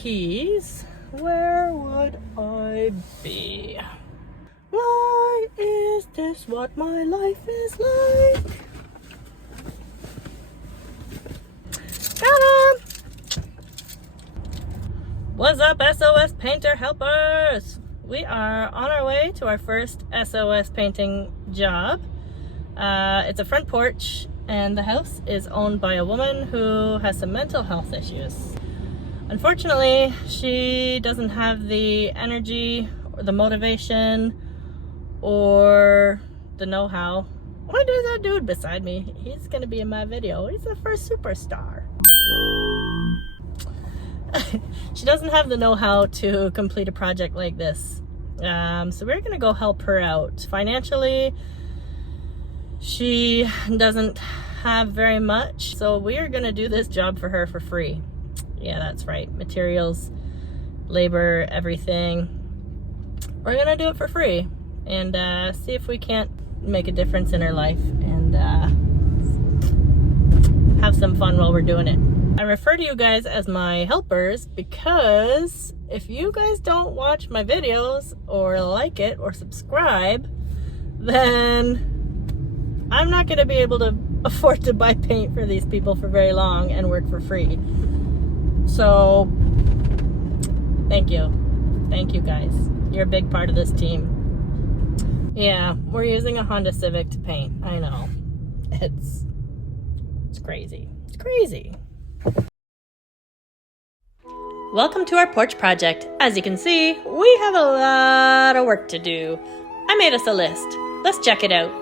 keys, where would I be? Why is this what my life is like? Got 'em! What's up, SOS painter helpers? We are on our way to our first SOS painting job. It's a front porch, and the house is owned by a woman who has some mental health issues. Unfortunately, she doesn't have the energy or the motivation or the know-how. What is that dude beside me? He's gonna be in my video. He's the first superstar. She doesn't have the know-how to complete a project like this. So we're gonna go help her out. Financially, she doesn't have very much, so we are gonna do this job for her for free. Yeah, that's right. Materials, labor, everything. We're gonna do it for free and see if we can't make a difference in her life and have some fun while we're doing it. I refer to you guys as my helpers because if you guys don't watch my videos or like it or subscribe, then I'm not gonna be able to afford to buy paint for these people for very long and work for free. So thank you guys. You're a big part of this team. Yeah, we're using a Honda Civic to paint. I know, it's crazy. It's crazy. Welcome to our porch project. As you can see, we have a lot of work to do. I made us a list. Let's check it out.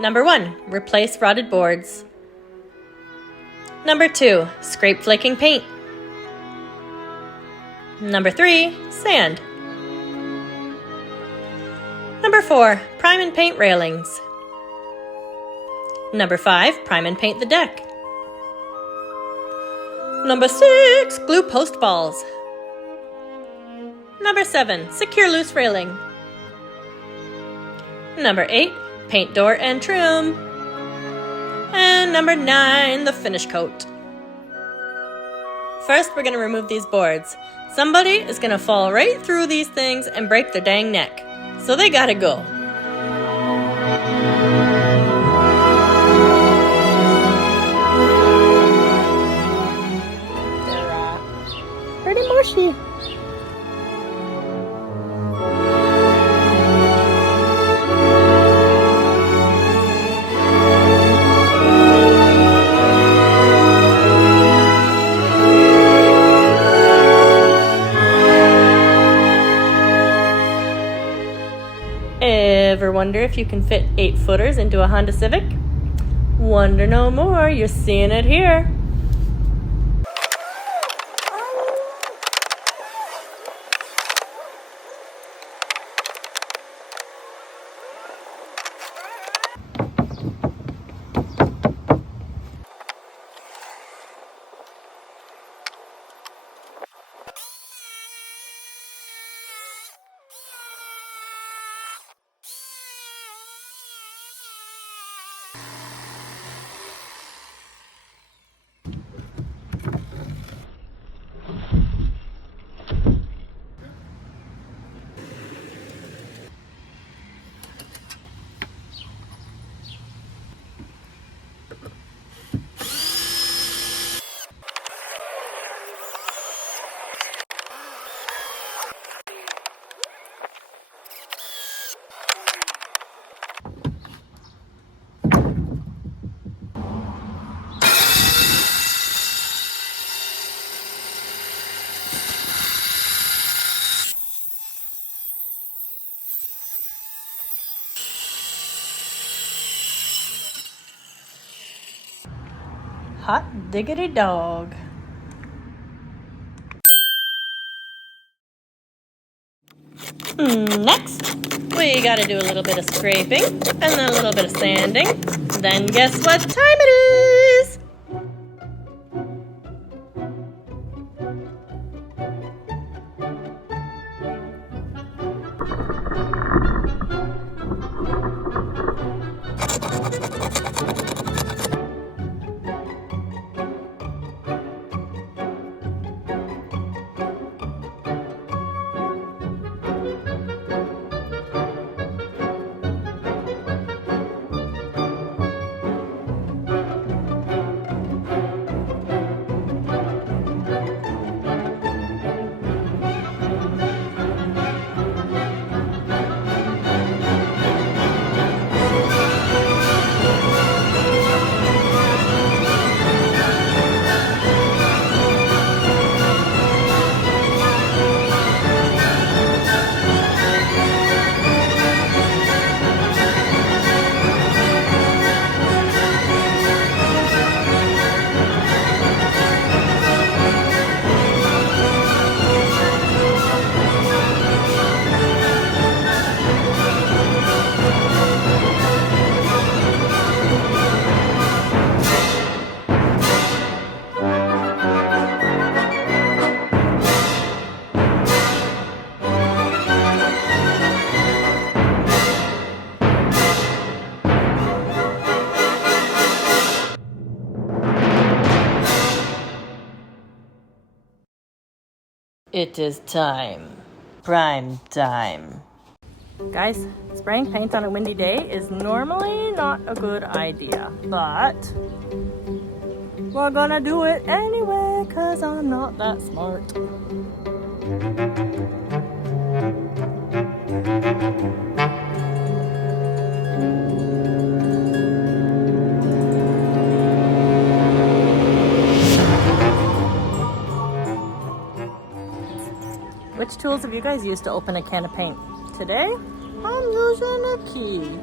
Number 1, replace rotted boards. Number 2, scrape flaking paint. Number 3, sand. Number 4, prime and paint railings. Number 5, prime and paint the deck. Number 6, glue post balls. Number 7, secure loose railing. Number 8, paint door and trim. And number 9, the finish coat. First, we're going to remove these boards. Somebody is going to fall right through these things and break their dang neck. So they gotta go. They're pretty mushy. Ever wonder if you can fit 8-footers into a Honda Civic? Wonder no more, you're seeing it here. Hot diggity dog. Next, we gotta do a little bit of scraping and then a little bit of sanding. Then guess what time it is? It is time. Prime time. Guys, spraying paint on a windy day is normally not a good idea, but we're gonna do it anyway, cause I'm not that smart. Which tools have you guys used to open a can of paint? Today, I'm using a key.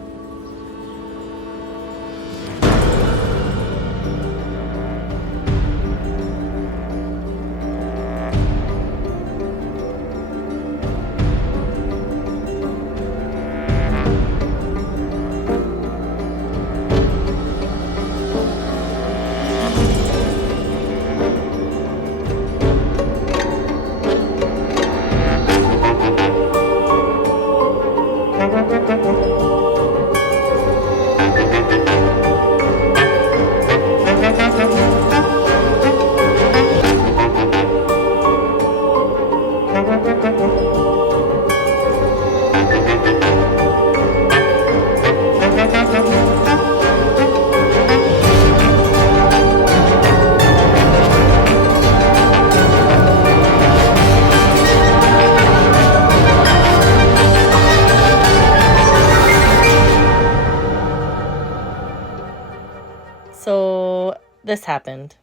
So this happened.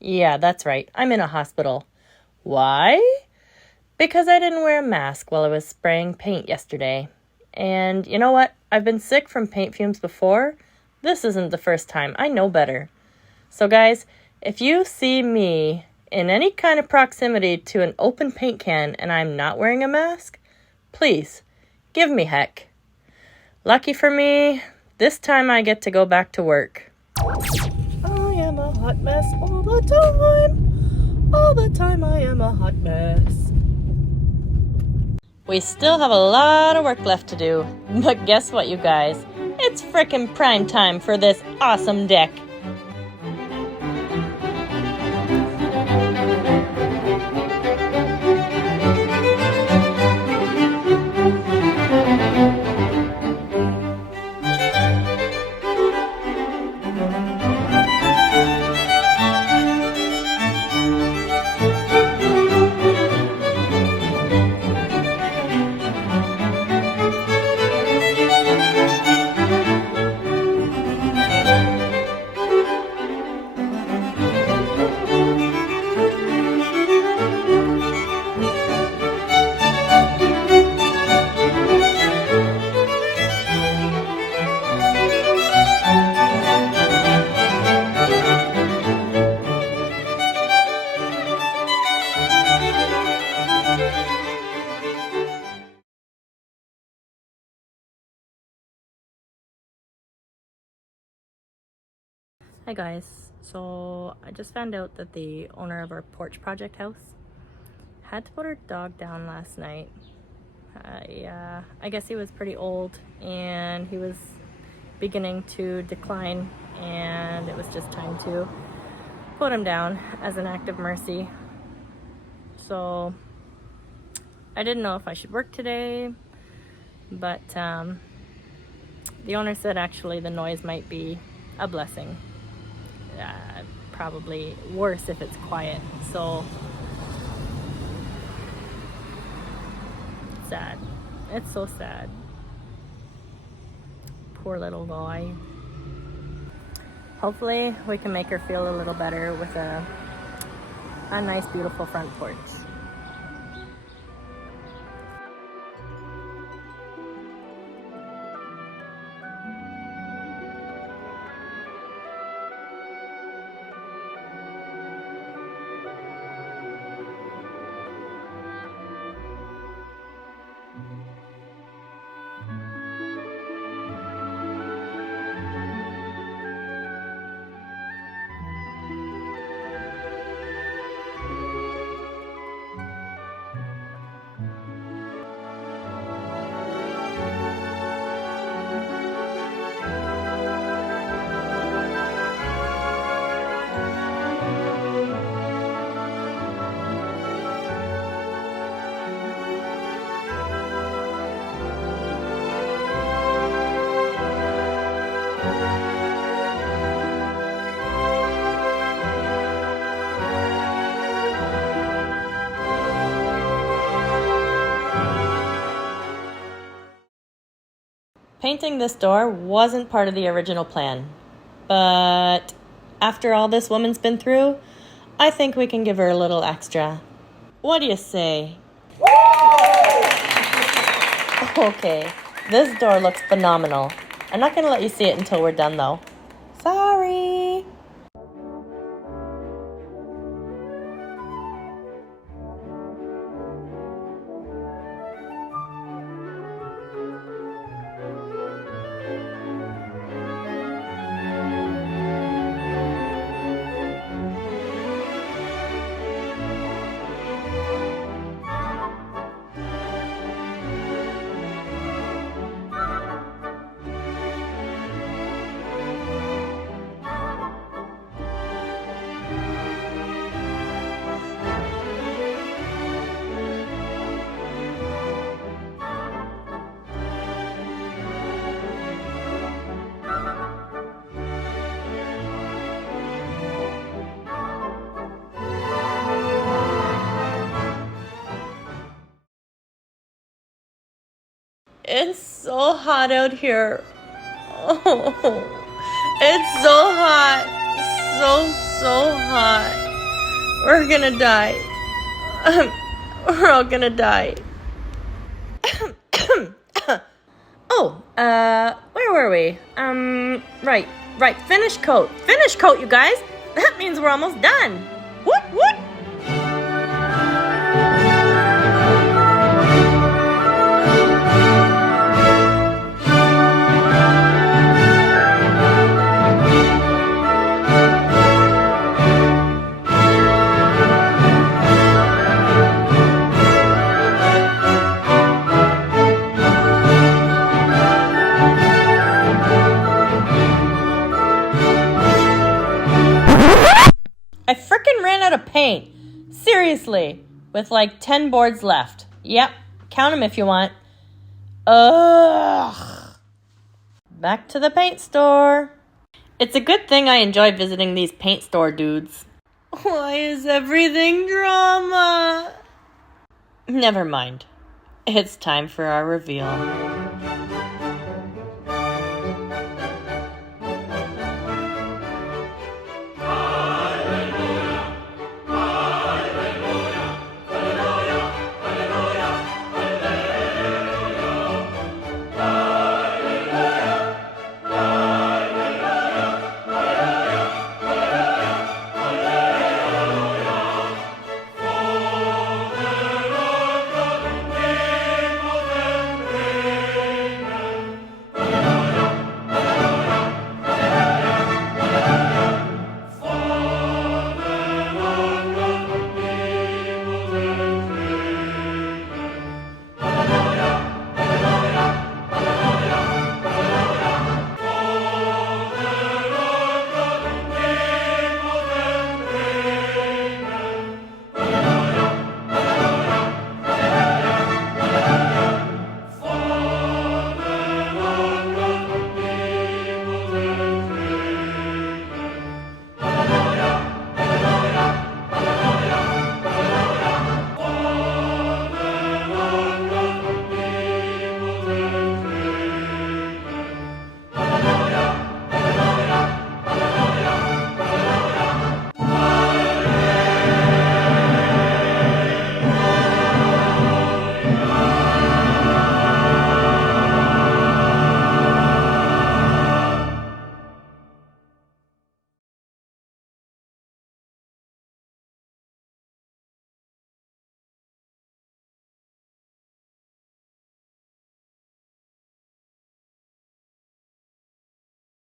Yeah, that's right. I'm in a hospital. Why? Because I didn't wear a mask while I was spraying paint yesterday. And you know what? I've been sick from paint fumes before. This isn't the first time. I know better. So guys, if you see me in any kind of proximity to an open paint can and I'm not wearing a mask, please give me heck. Lucky for me, this time I get to go back to work. I am a hot mess all the time. All the time I am a hot mess. We still have a lot of work left to do. But guess what, you guys? It's frickin' prime time for this awesome deck. Hi guys, so I just found out that the owner of our porch project house had to put her dog down last night. I guess he was pretty old and he was beginning to decline, and it was just time to put him down as an act of mercy. So I didn't know if I should work today, but the owner said actually the noise might be a blessing. Probably worse if it's quiet. So sad. It's so sad. Poor little guy. Hopefully we can make her feel a little better with a nice beautiful front porch. Painting this door wasn't part of the original plan, but after all this woman's been through, I think we can give her a little extra. What do you say? Okay, this door looks phenomenal. I'm not gonna let you see it until we're done though. Sorry. It's so hot out here. Oh, it's so hot. So hot. We're gonna die. We're all gonna die. Where were we? Right. Finish coat, you guys. That means we're almost done. Woot! I frickin' ran out of paint. Seriously. With like 10 boards left. Yep. Count them if you want. Ugh. Back to the paint store. It's a good thing I enjoy visiting these paint store dudes. Why is everything drama? Never mind. It's time for our reveal.